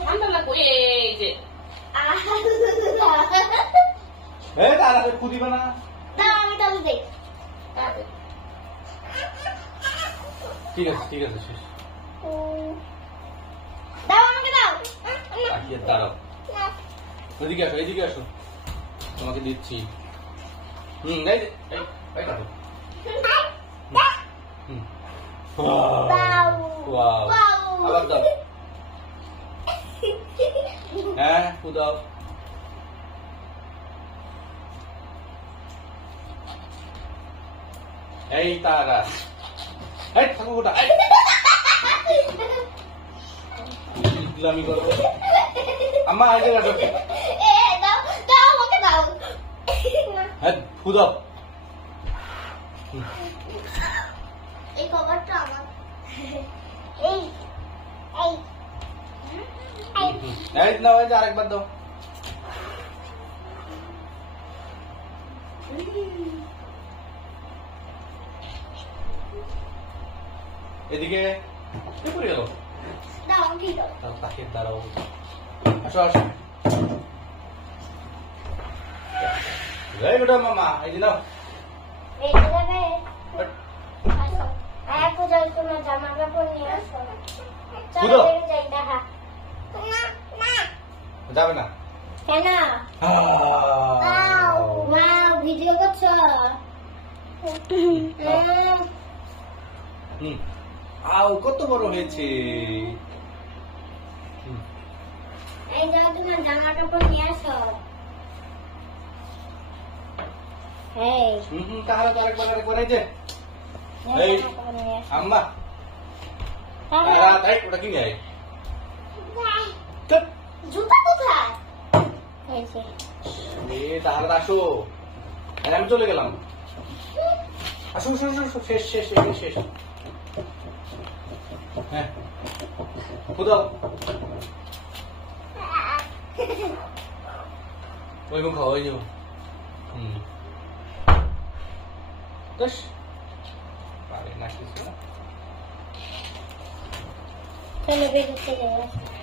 ঠান্ডা লাগবো এই যে তারা খুদিবে না দাও আমি তাহলে দেই ঠিক আছে শেষ দাও আমাকে দাও তাকিয়ে দাঁড়াও এদিকে আসো তোমাকে দিচ্ছি এই যে এই কাটো ওয়াও আবার দাও হ্যাঁ দাও এই তারা এই থাকো গোটা ইসলামি করো আম্মা এই যে কাটো দাও আমাকে দাও হ্যাঁ দাও এই কভারটা আমার এই এই এই নাও এই যে আরেকবার দাও এদিকে কে পড়ে গেল দাও আমি দাও তাও তাকে দাঁড়াও আসো এই বেটা মামা এই যে নাও এই যাবে আসো আয়া যাই তোমার জামা কাপড় নিয়ে আসো চলো বেরিয়ে যাই দেখা যাবে না কেন মা ভিডিও করছো আও কত বড় হয়েছে এই যাও তোমার জামা কাপড় নিয়ে আসো এই তাহলে তো আরেকবার এই যে এই আম্মা ওটা কি নিয়ে জুতা কোথায় এই যে তাহলে আসো আমি চলে গেলাম আসো শেষ হ্যাঁ কোথাও ওই মুখ ওই যাবো পারে না কিছু না চলো বেরোতে যাই